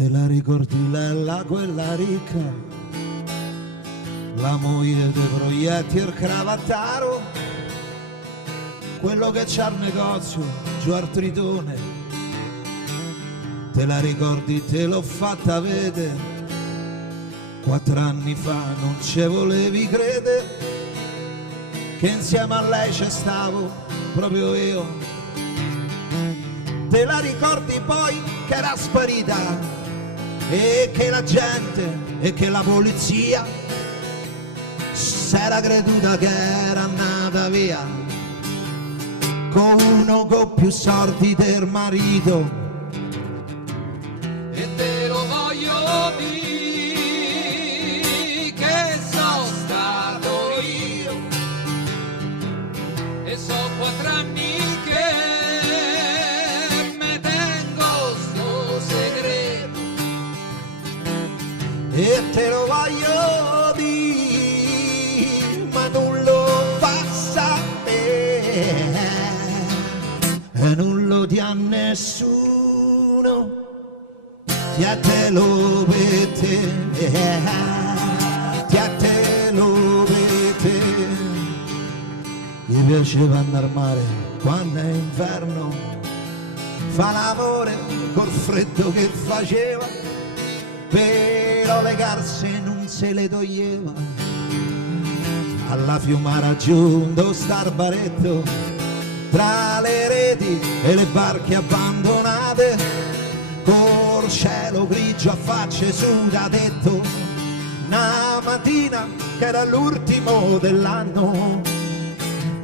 Te la ricordi Lella, quella ricca, la moglie dei proietti e il cravattaro, quello che c'ha il negozio giù al Tritone? Te la ricordi, te l'ho fatta vedere 4 anni fa, non ci volevi credere che insieme a lei c'è stavo proprio io. Te la ricordi poi che era sparita e che la gente e che la polizia s'era creduta che era andata via con uno con più soldi del marito? E te lo voglio dire che sono stato io e so 4 anni che me tengo sto segreto. E te lo voglio dire, ma non lo fa sapere e non lo dia a nessuno, ti a te lo vede, ti a te lo vede. Gli piaceva andare al mare quando è inverno, fa l'amore col freddo che faceva, però le garze non se le toglieva. Alla Fiumara raggiunto star baretto tra le reti e le barche abbandonate, col cielo grigio a facce su da tetto. Una mattina che era l'ultimo dell'anno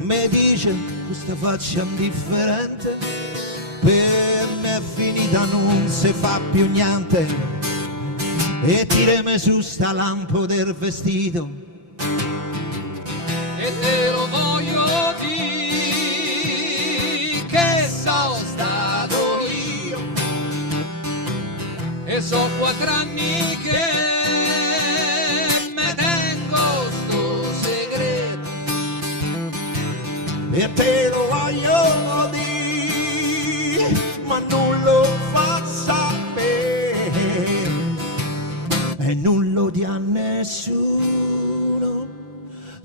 mi dice: questa faccia indifferente per me è finita, non si fa più niente. E tirami su sta lampo del vestito. E te lo voglio dire che sono stato io e so 4 anni che me tengo sto segreto. E te lo voglio dire, ma non lo fa sapere e non lo dia a nessuno,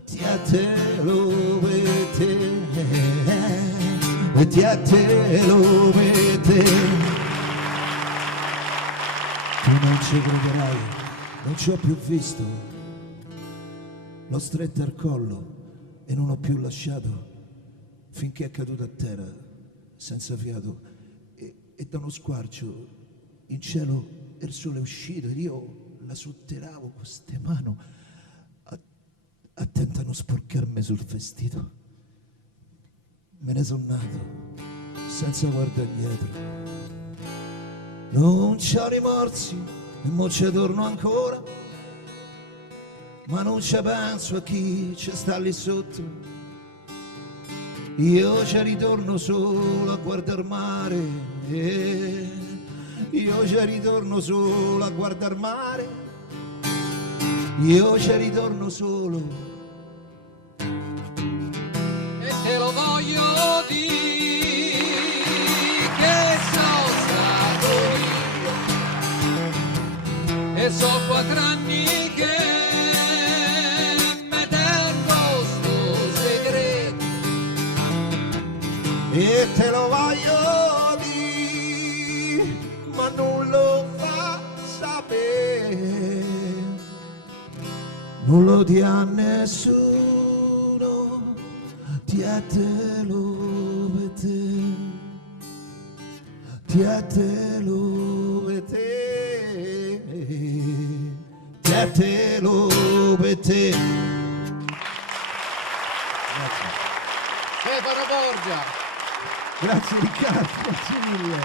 ti a te lo vede, e ti a te lo vede. Tu non ci crederai, non ci ho più visto, l'ho stretta al collo e non ho più lasciato finché è caduta a terra senza fiato, e da uno squarcio in cielo il sole è uscito ed io la sotterravo con queste mani attenta a non sporcarmi sul vestito. Me ne sono nato senza guardare dietro, non c'ho rimorsi e mo ci torno ancora, ma non ci penso a chi ci sta lì sotto. Io ci ritorno solo a guardare mare, io ci ritorno solo a guardare mare, io ci ritorno solo. E te lo voglio dire che sono stato io e so 4 anni che me tengo sto segreto. E te lo voglio dire, ma non lo fa sapere, non lo dia a nessuno, ti a te lo vede, ti a te lo vede, ti a te lo vede. Stefano Borgia. Grazie Riccardo, grazie mille.